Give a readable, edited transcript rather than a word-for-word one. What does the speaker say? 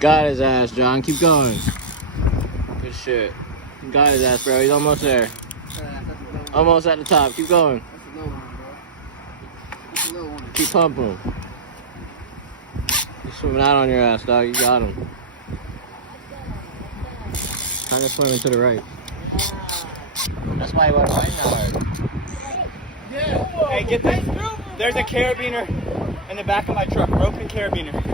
Got his ass, John. Keep going. Good shit. Got his ass, bro. He's almost there. Almost at the top. Keep going. Keep pumping. He's swimming out on your ass, dog. You got him. Kind of swimming to the right. That's why he went away now. Hey, get this. There's a carabiner in the back of my truck. Rope and carabiner.